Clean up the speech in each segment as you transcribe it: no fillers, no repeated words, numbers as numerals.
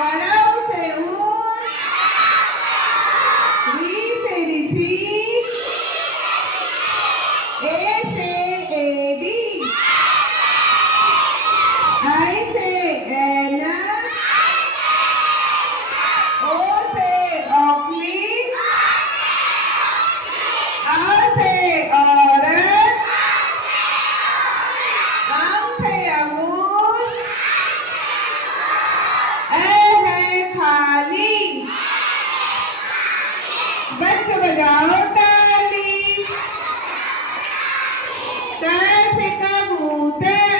कड़व से ऊन, री से ऋषि, ए से एडी, आई से एलन, ओ से औखली, आ से औरत, आम से अंगूर, ए है खाली। बच्चों बजाओ ताली। क से कबूतर,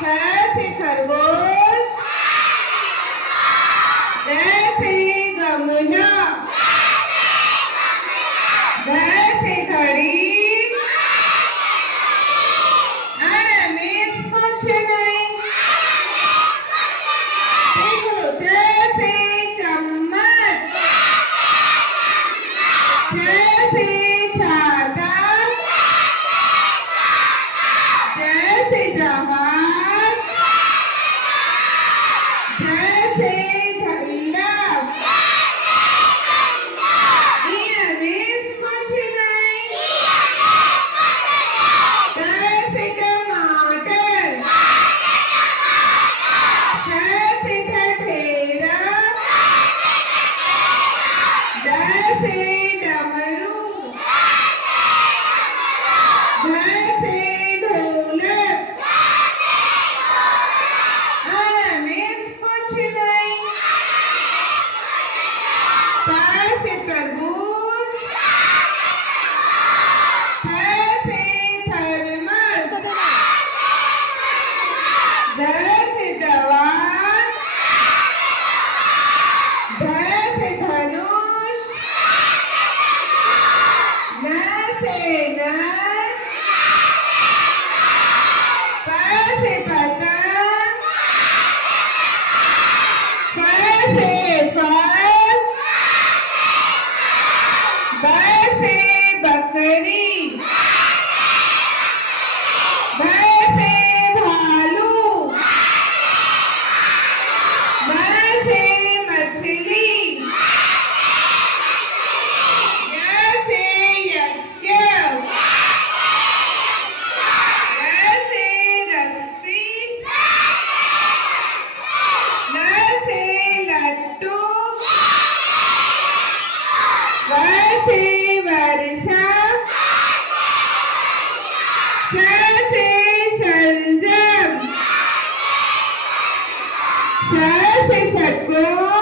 ख से खरगोश, ग से गमला, घ से घड़ी, मिस कुछ नहीं। देख लो, च से चम्मच, छ से छाता, ज से जहाज, झ से झंडा। ये मिस कुछ नहीं। ट से टमाटर, ठ से ठठेरा, ड से डमरू, ढ से ढोलक। मिस कुछ नहीं। त से तरबूज, थ से थर्मस, द से दवात, ध से धनुष, न से नर, प से पतंग, फ से फल, ब से बकरी, भ से भालू, म से मछली, य से यज्ञ, र से रस्सी, ल से लट्टू, व से वर्षा, श से शलजम, ष से षटकोण,